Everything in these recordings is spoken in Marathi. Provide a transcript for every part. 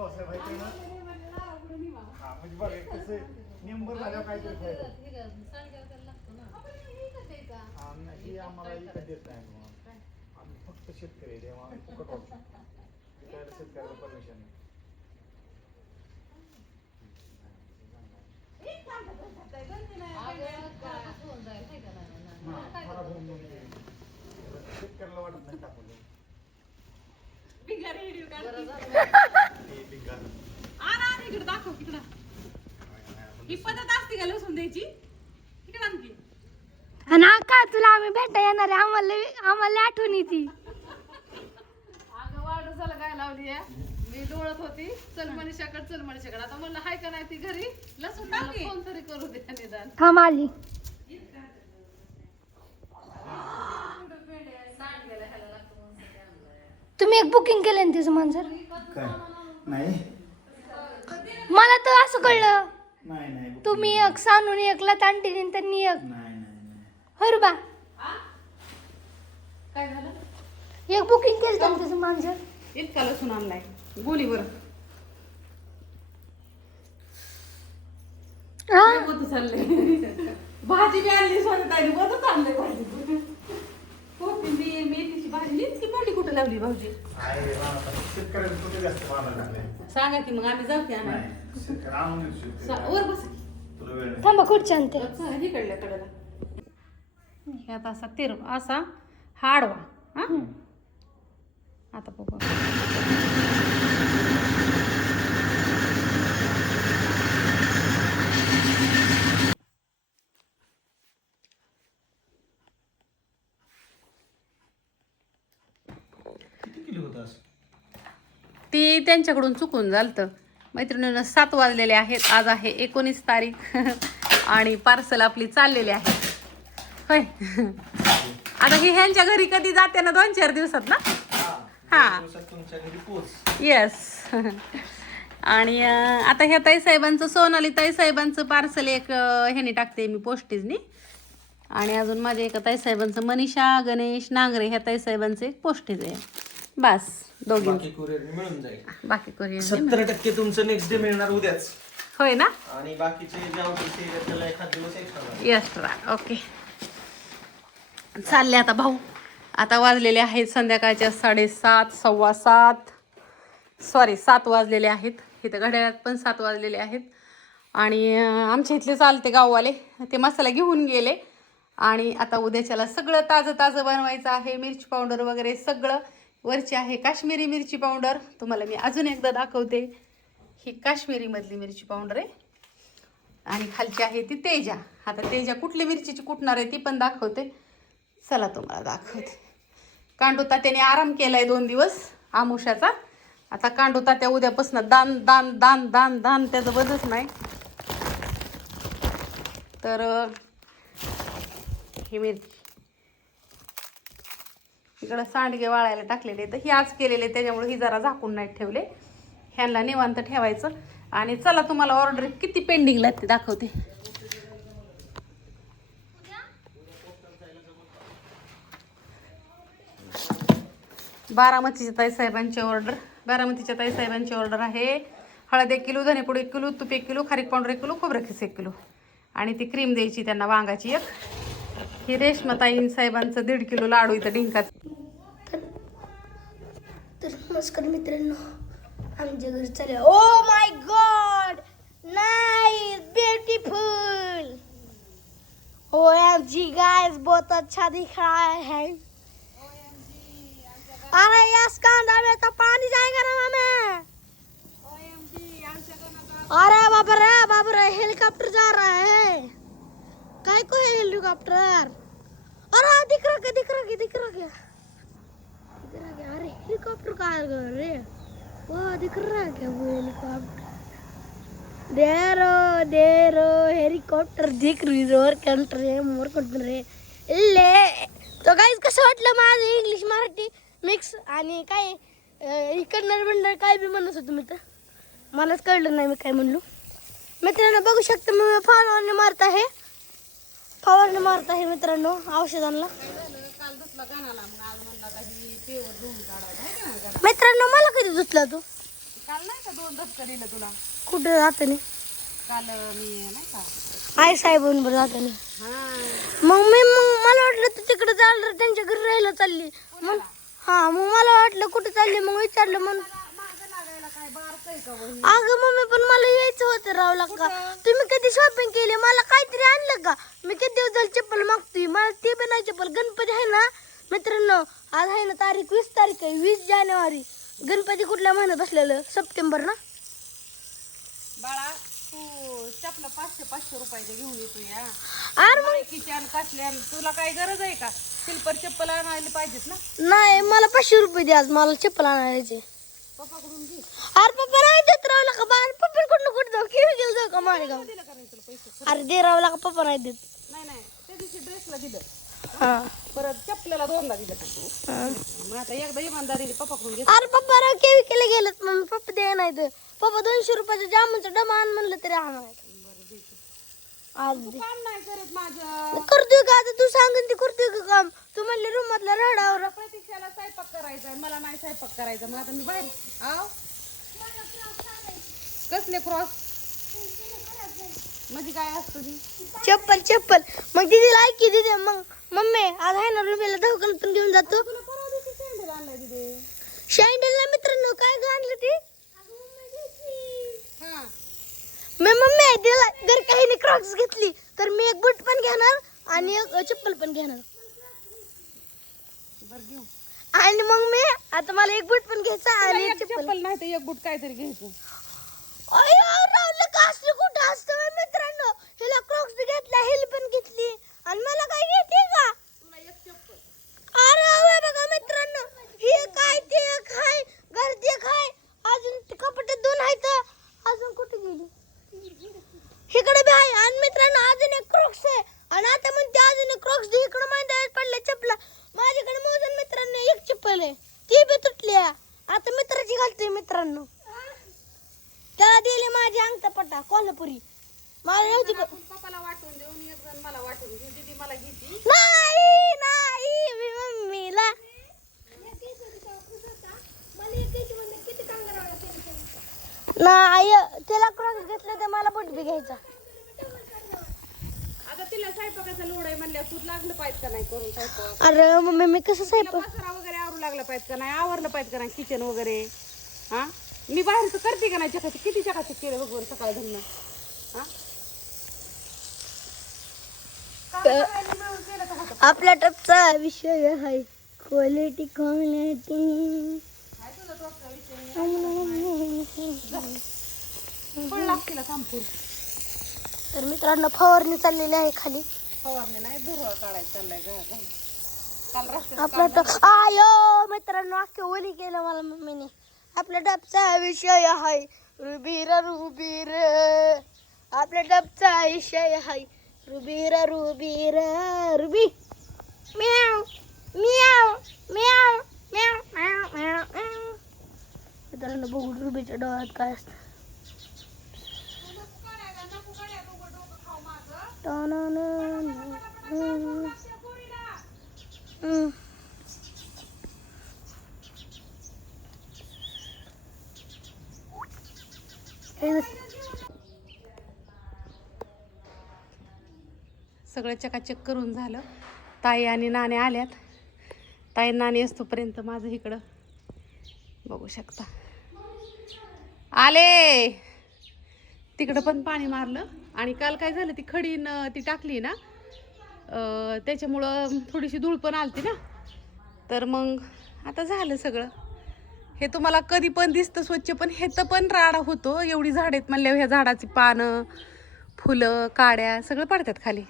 भाऊसाहेब आहे ना हा म्हणजे बघ कसं नेंबर झाल्यावर काहीतरी फायदा ही आम्हाला इकडे देत नाही आम्ही फक्त शेतकरी आहे तेव्हा आम्ही फुकट वाटतो त्याला शेतकऱ्याला परमिशन नाही शेतकऱ्याला वाटत नाही टाकून दाखव तिकडं ही पद्धत असते का लसूण द्यायची तिकडं आणखी आणि का तुला आम्ही भेटा येणार आहे आम्हाला आठवण येते अगं वाढदिवसाला काय लावली आहे मी डोळत होती चल मनीषाकडे आता म्हणलं हाय का नाही ती घरी लसूण टाकी फोन तरी करू दे निदान थांब आली तुम्ही एक बुकिंग केलं ना तिचं मांजर काय नाही मला तर असं कळलं नाही नाही तुम्ही एक सानून एकला तांटीने त्यांनी एक नाही नाही हर बा काय झालं एक बुकिंग केलं ना तिचं मांजर इतका लसूण आणलाय गोलीवर बदू चाललंय भाजी बी आणली सोनताईने बदू चाललंय भाजी कोथिंबीर मेथीची भाजी इतकी मोठी कुठं लावली भाऊजी शेतकऱ्याला कुठे जास्त मारायला लागले सांगा की मग आम्ही जाऊ की आम्ही नाही शेतकरी आणून देऊ वर बस तुला वेळ नाही थांबा खुर्ची आणते हे कडल्या कडेला ह्यात असा तेर असा हाडवा हा आता बघू किती किलो होता ती त्यांच्याकडून चुकून झालतं मैत्रिणीनं 7 वाजलेले आहेत आज आहे 19 तारीख आणि पार्सल आपली चाललेली आहे होय आता ही ह्यांच्या घरी कधी जाते ना 2-4 दिवसात ना हा तुमच्या घरी पोच येस आणि आता ह्या ताईसाहेबांचं सोनाली ताईसाहेबांचं पार्सल एक ह्याने टाकते मी पोस्टीजनी आणि अजून माझ्या एका ताईसाहेबांचं मनीषा गणेश नांगरे ह्या ताईसाहेबांचं एक पोस्टीज आहे बस दोघी बाकी कुरिअर मिळून जाईल बाकी कोरियन 70% तुमचं नेक्स्ट डे मिळणार उद्याच होय ना आणि बाकीचे जे आवडते त्याला एखाद दिवस एक्स्ट्रा एक्स्ट्रा ओके चालले आता भाऊ आता वाजलेले आहेत संध्याकाळच्या 7:30 7:15 सॉरी 7 वाजलेले आहेत इथं घड्याळात पण 7 वाजलेले आहेत आणि आमच्या इथले चालते गाववाले ते मसाला घेऊन गेले आणि आता उद्याच्याला सगळं ताजं ताजं बनवायचं आहे मिरची पावडर वगैरे सगळं वरची आहे काश्मीरी मिरची पावडर तुम्हाला मी अजून एकदा दाखवते ही काश्मीरी मधली मिरची पावडर आहे आणि खालची आहे ती तेजा आता तेजा कुठली मिरचीची कुटणार आहे ती पण दाखवते चला तुम्हाला दाखवते कांडू तात्याने आराम केलाय 2 दिवस आमुषाचा आता कांडू तात्या उद्यापासून दान दान दान दान दान त्याचं बंदच नाही तर ही मिरची इकडं सांडगे वाळायला टाकलेले तर ही आज केलेले त्याच्यामुळे ही जरा झाकून नाही ठेवले ह्यांना निवांत ठेवायचं आणि चला तुम्हाला ऑर्डर किती पेंडिंगला ते दाखवते बारामतीच्या ताईसाहेबांची ऑर्डर आहे हळद 1 किलो धनेपूड 1 किलो तूप 1 किलो खारीक पावडर 1 किलो खोबरं खिस 1 किलो आणि ती क्रीम द्यायची त्यांना वांगाची एक ही रेशमाताई साहेबांचं 1.5 किलो लाडू इथं डिंकाचं तर नमस्कार मित्रांनो आमच्या घरी चालले oh my God nice beautiful OMG guys बहुत अच्छा दिख रहा है अरे यस कांदा में तो पानी जाएगा ना हमें अरे बाप रे हेलीकॉप्टर जा रहा है काय को है हेलीकॉप्टर अरे दिख रहा क्या अरे हेलीकॉप्टर कहाँ है रे वो दिख रहा है क्या वो हेलीकॉप्टर देरो हेलीकॉप्टर दिख रही रोर कंट्री मोर कंट्री ले तो गाइस कसं वाटलं माझं इंग्लिश मराठी मिक्स आणि काय इकडनं बिंडर काय बी म्हणत होतो मी तर मलाच कळलं नाही मी काय म्हणलो मित्रांनो बघू शकता मी फवारणी मारत आहे मित्रांनो औषधांना मित्रांनो मला कधी धुतला तू काल नाही का 2 धक्का दिलं तुला? कुठे जाताना? काल मी नाही का आई साहेबांबरोबर जाताना. हा मग मला वाटलं तू तिकडे चाललं त्यांच्या घरी राहायला चालली. मग मग मला वाटलं कुठे चालली, मग विचारलं म्हणून. मागं लागायला काय बारक आहे का वही? अगं मम्मी पण मला यायचं होतं रावला का. तुम्ही कधी शॉपिंग केली? मला काहीतरी आणलं का? मी किती दिवस झाली चप्पल मागतोय, मला ते पण नाही चप्पल. गणपती आहे ना मित्रांनो, आज आहे ना तारीख 20 तारीख आहे, 20 जानेवारी. गणपती कुठल्या महिन्यात बसलेलं? सप्टेंबर ना. बाळा तू चपला 500 रुपयाचे घेऊन येतो या. अरे मग किचन कसल्या तुला काय गरज आहे का? सिल्पर चप्पल आणायला पाहिजेत ना. नाही, मला 500 रुपये द्या आज, मला चप्पल आणायचे. पप्पाकडून घे. अरे पप्पा नाही देत रावला का. बाहेर पप्पा कुठं कुठं जाऊ, खेळ गेलं जाऊ का माळेगाव. दिलं का नाही तुला पैसे? अरे दे रावला का, पप्पा नाही देत. नाही त्या दिवशी ड्रेसला दिलं, हा परत चपल्याला 2दा दिलं. मग आता एकदा इमानदारीने पप्पाकडून घे. अरे पप्पा राव केवी केले गेलेत, मग पप्पा दे नाही तर. पप्पा 200 रुपयाचा जामुनचा डबा आण म्हणलं तरी आणायचं. आज दे. काम नाही करत माझं. करतोय का आता, तू सांगून ते करतोय का काम. तू म्हणले रूमातला रडावर. प्रतीक्षाला स्वयंपाक करायचा, मला नाही स्वयंपाक करायचा. मग आता मी बाहेर आव. कसले क्रॉस म्हणजे काय असतं ती? चप्पल मग दीदीला ऐकी दीदी. मग मम्मी आज आहे ना रुबीला दवाखान्यात घेऊन जातो. तुला परवा दिवशी सँडल आणलाय तिथे. शँडलला मित्रांनो काय आणलं ते. हा मी मम्मी तिला जर काही क्रॉक्स घेतली तर मी एक बूट पण घेणार आणि एक चप्पल पण घेणार. बरं घेऊ. आणि मग मी आता मला एक बूट पण घ्यायचा आणि एक चप्पल. चप्पल नाही तर एक बूट काहीतरी घ्यायचं. अयो रावलं का असलं कुठं असतं बे मित्रांनो. हिला क्रॉक्स घेतला, हिल पण घेतली आणि मला काय घेते का. तुला एक चप्पल. अरे अरे बघा मित्रांनो, हे काय ते खाय गर्दी खाय. अजून ते कपडे 2 आहेत, अजून कुठे गेली. इकडे बी आहे. आणि मित्रांनो अजून एक क्रॉक्स आहे आणि आता म्हणते अजून एक क्रॉक्स दे. इकडे माहिती पडल्या चपला. माझ्याकडे मोजून मित्रांनो एक चप्पल आहे, ती बी तुटली. आता मित्राची घालतोय मित्रांनो. त्याला दिली माझी अंगठा कोल्हापुरी. मला नव्हती पप्पाला वाटून देऊन एक जण मला वाटून देऊन दीदी मला घेती. नाही मी मम्मीला. नाही त्याला क्रॉक्स घेतलं तर मला बूट बी घ्यायचा. आता तिला स्वयंपाकाचा लोड आहे म्हणल्यावर तू लागलं पाहिजे का नाही करून स्वयंपाक. अरे मम्मी मी कसं स्वयंपाक. पसारा वगैरे आवरू लागला पाहिजे का नाही, आवरलं पाहिजे का नाही किचन वगैरे. हा मी बाहेरचं करते का नाही चकाचक. किती चकाचक केलं बघून सकाळ धरणं. हा आपल्या टपचा विषय आहे क्वालिटी. पण लागते कामपूर. तर मित्रांनो फवारणी चाललेली आहे खाली. फवारणी नाही धुरळ काढायचं चाललाय घरात. काल रस्त्यात आपला टप आयो मित्रांनो अख्खे ओली केलं मला मम्मीने. आपल्या टपचा विषय आहे रुबीर रुबीर. आपल्या टपचा विषय आहे रुबीर रुबीर रुबी. म्याव म्याव म्याव म्याव म्याव म्याव म्याव. मित्रांनो बघू रुबीच्या डोळ्यात काय असतं. सगळं चकाचक करून झालं. ताई आणि नाणे आल्यात. ताई नाणे असतोपर्यंत माझं इकडं बघू शकता आले. तिकडं पण पाणी मारलं. आणि काल काय झालं, ती खडीन ती टाकली ना, त्याच्यामुळं थोडीशी धूळ पण आलती ना. तर मग आता झालं सगळं. हे तुम्हाला कधी पण दिसतं स्वच्छ, पण हे तर पण राडा होतो. एवढी झाड आहेत म्हणल्यावर ह्या झाडाची पानं फुलं काड्या सगळं पडतात खाली.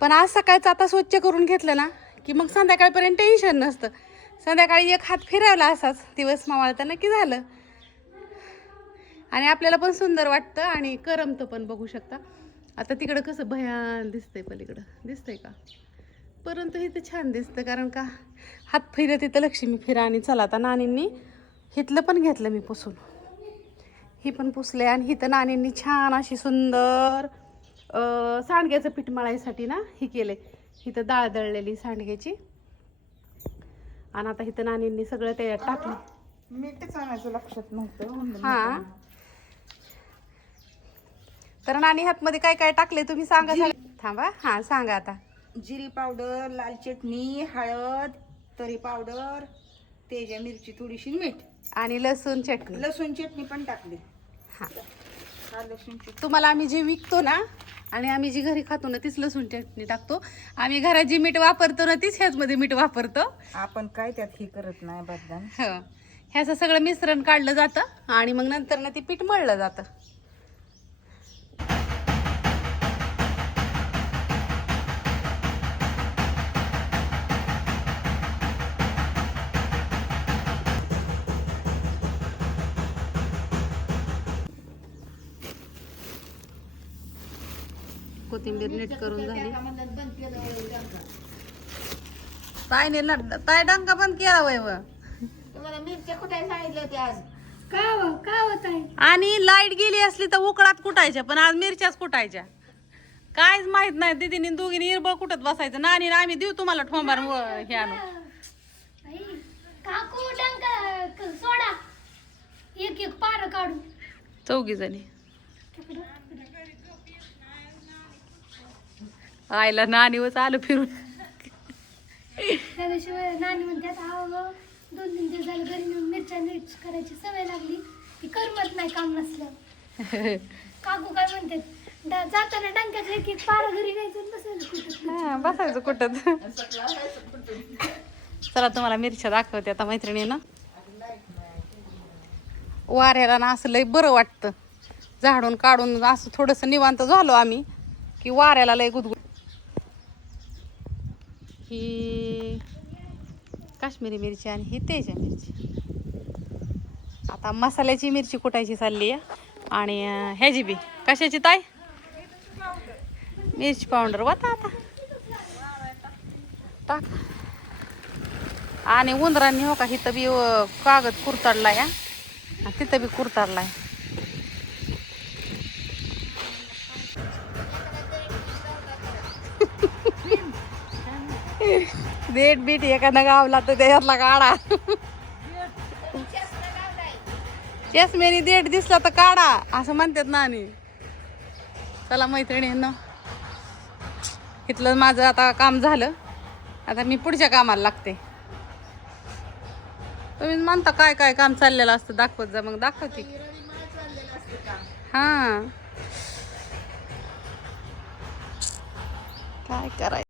पण आज सकाळचं आता स्वच्छ करून घेतलं ना की मग संध्याकाळपर्यंत टेन्शन नसतं. संध्याकाळी एक हात फिरावला असाच दिवस मावळताना की झालं. आणि आपल्याला पण सुंदर वाटतं आणि करमतं पण. बघू शकता आता तिकडं कसं भयान दिसतंय, पलीकडं दिसतंय का. परंतु इथं छान दिसतं, कारण का हात फिरत तिथं लक्ष्मी फिरा. आणि चला आता नानींनी हिथलं पण घेतलं मी पुसून. ही पण पुसले. आणि हिथं नानींनी छान अशी सुंदर सांडग्याचं पीठ मळायसाठी ना ही केले. इथं डाळ दळलेली सांडग्याची. आणि आता इथं नानींनी सगळं त्याच्यात टाकलं. मीठच आणायचं लक्षात नव्हतं म्हणलं हा. मीठ आणा. तर नानी ह्यात मध्ये काय काय टाकले तुम्ही सांगा. थांबा, हा सांगा आता. जिरी पावडर, लाल चटणी, हळद, तरी पावडर, तेजा मिरची थोडीशी, मीठ, आणि लसूण चटणी. लसूण चटणी पण टाकली. हा. हा लसूण चटणी. तुम्हाला आम्ही जे विकतो ना आणि आम्ही जी घरी खातो ना तीच लसूण चटणी टाकतो. आम्ही घरात जी मीठ वापरतो ना तीच ह्याचमध्ये मीठ वापरतो. आपण काय त्यात हे करत नाही बदनाम. हो, ह्याचं सगळं मिश्रण काढलं जातं आणि मग नंतर ना ते पीठ मळलं जातं. कोथिंबीर नीट करून झाली. ताईने ताई डंका बंद केला वय व. काय होत आहे? आणि लाईट गेली असली तर उकळात कुटायच्या, पण आज मिरच्याच कुटायच्या. कायच माहित नाही. दीदीने दोघीने इरबळ कुटत बसायचं. नानी आम्ही देऊ तुम्हाला ठोंबार हे आणू. काकू डंका सोडा, एक एक पार काढू. चौघी जणी आईला नानीवच आलो फिरून. त्याशिवाय नानी म्हणतात अहो 2-3 दिवस झालं घरी नेऊन मिरच्या नीट करायची सवय लागली, ती करमत नाही काम नसलं. काकू काय म्हणतात जाताना डंक्याचं एक एक पारा घरी घ्यायचं आणि बसायचं कुठं. बसायचं कुठं. चला तुम्हाला मिरच्या दाखवते आता मैत्रिणीनं. वाऱ्याला ना असं लय बरं वाटतं. झाडून काढून असं थोडंसं निवांत झालो आम्ही की वाऱ्याला लय गुदगुद. ही काश्मीरी मिरची आणि ही तेजा मिरची. आता मसाल्याची मिरची कुटायची चालली आहे. आणि ह्याची बी कशाची ताई? मिरची पावडर वाटा आता टाक. आणि उंदरांनी हो का इथं बी कागद कुरतडलाय आणि तिथं बी कुरतडलाय. देठ बीट एखादा गावला तर त्याच्यातला काढा. चष्मेनी देठ दिसला तर काढा असं म्हणतात ना. आणि चला मैत्रिणींनो, इथलं माझं आता काम झालं. आता मी पुढच्या कामाला लागते. तुम्ही म्हणता काय काय काम चाललेलं असतं दाखवत जा. मग दाखवते. हा काय करायचं.